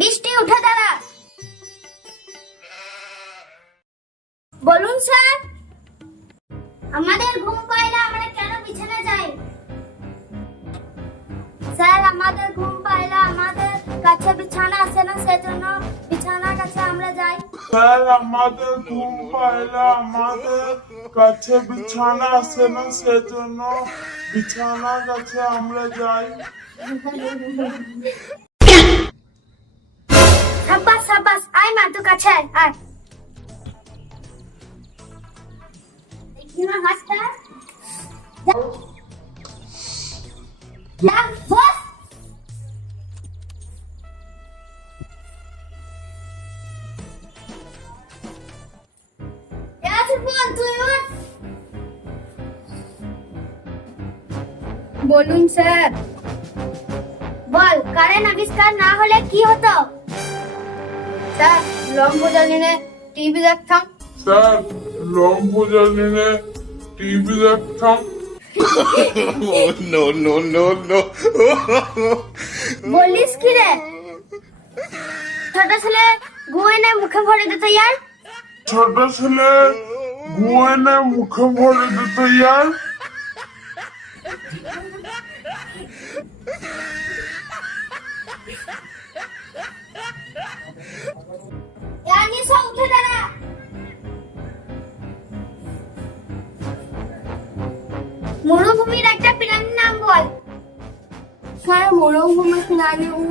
বৃষ্টি, উঠে দাঁড়া। বলুন, স্যার, আমাদের ঘুম পাইলে আমরা কেন বিছানা যাই? স্যার, আমাদের ঘুম পাইলে আমাদের কাছে বিছানা আসে না, সেজন্য বিছানা কাছে আমরা যাই। স্যার, আমাদের ঘুম পায় আমাদের কাছে বিছানা আছে না, সেজন্য বিছানা কাছে আমরা যাই। কাছে আয় আয় দেখি না হাতটা যা। যা, বস। এ আছে বল, তুই ওঠ। বলুন স্যার বল কারেন্ট আবিষ্কার না হলে কি হতো স্যার লম্ব জ্বালিয়ে টিভি দেখতাম। স্যার লম্ব জ্বালিয়ে টিভি দেখতাম। No no no no! বলিস কি রে? ছোট ছেলে ঘুমিয়ে নেয় মুখে ভরে দিত ইয়ার। ছোট ছেলে ঘুমায় মুখে ভরে দিত ইয়ার। মরুভূমির একটা প্রাণীর নাম বল। স্যার মরুভূমি প্রাণী ও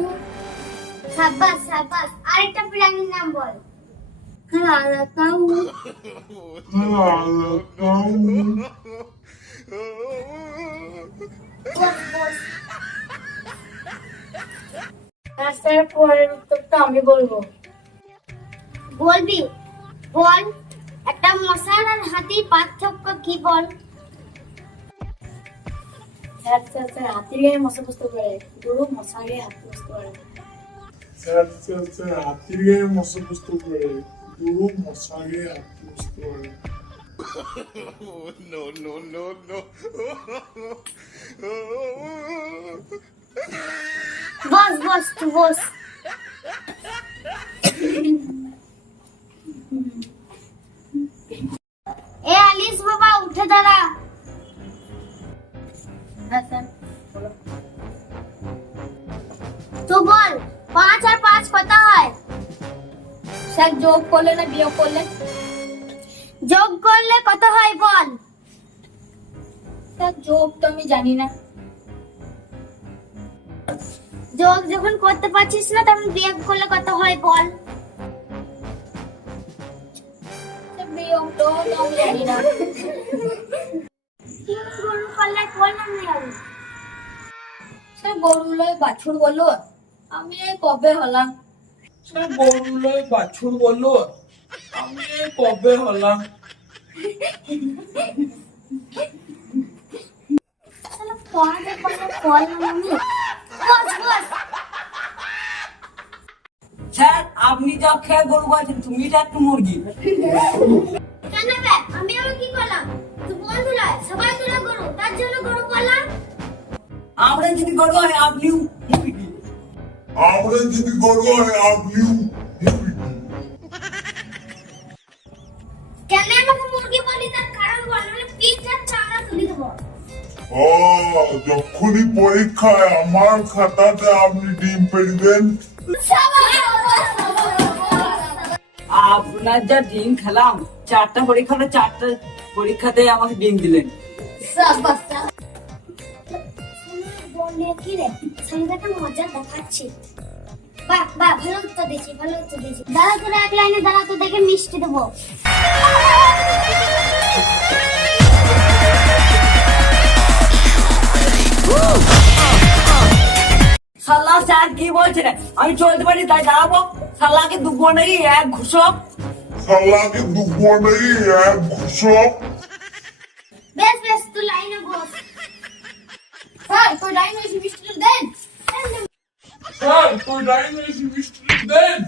সাব্বাস সাব্বাস আরেকটা প্রাণীর নাম বল। স্যার আর একটা উ বস বস হ্যাঁ স্যার পরের উত্তরটা আমি বলব। বলবি? বল একটা মশার আর হাতির পার্থক্য কি বল? স্যার স্যার স্যার হাতির গায়ে মশা বসতে পারে গরু মশা গায়ে হাতি বসতে পারে স্যার স্যার স্যার হাতির গায়ে মশা বসতে পারে গরু মশা গায়ে হাতি বসতে পারে Oh no no no no! বস বস তুই বস এ আলিস বাবা উঠে দাঁড়া হ্যাঁ স্যার বলো তো বল, পাঁচ আর পাঁচ কত হয়? স্যার, যোগ করলে না বিয়োগ করলে? যোগ করলে কত হয় বল? স্যার, যোগ তো আমি জানি না। যোগ যখন করতে পারছিস না, তখন বিয়োগ করলে কত হয় বল? বিয়োগ তো জানি না। না আমি যাব। স্যার বাছুর বলল আমি এই কবে হলাম? সে গরুলে বাছুর বলল আমি এই কবে হলাম? শালা পড়াতে পারলে আমি বস বস। স্যার আপনি যা খেয়ে গরু বলছেন তুমি তো একটু মুরগি। আমরা যদি হয় আপনিও আমরা যদি হয় আপনিও কেন আমাকে মুরগি বলি তার কারণ বল চামড়া তুলে দেবো। ও যখনই পরীক্ষায় আমার খাতাতে আপনি ডিম পেড়বেন আপনার যা ডিম খেলাম চারটা পরীক্ষা চারটা পরীক্ষাতে আমাকে ডিম দিলেন। কি রে মজা দেখাচ্ছি। বাহ বাহ ভালো উত্তর দিয়েছি ভালো উত্তর দিয়েছি। তোরা এক লাইনে দাঁড়া তো দেখে মিষ্টি দেবো। সাল্লাহ স্যার কি বলছেন? আমি চলতে পারি তাই দাঁড়াবো। সাল্লাহকে দুপুর নাকি এক ঘুষক। সালাকে দুপুরে এক ঘুষক। বেশ বেশ তুই লাইনে বস। স্যার তোর লাইন এসে মিষ্টি দেন স্যার তুই ডাইন এসে মিষ্টি দেন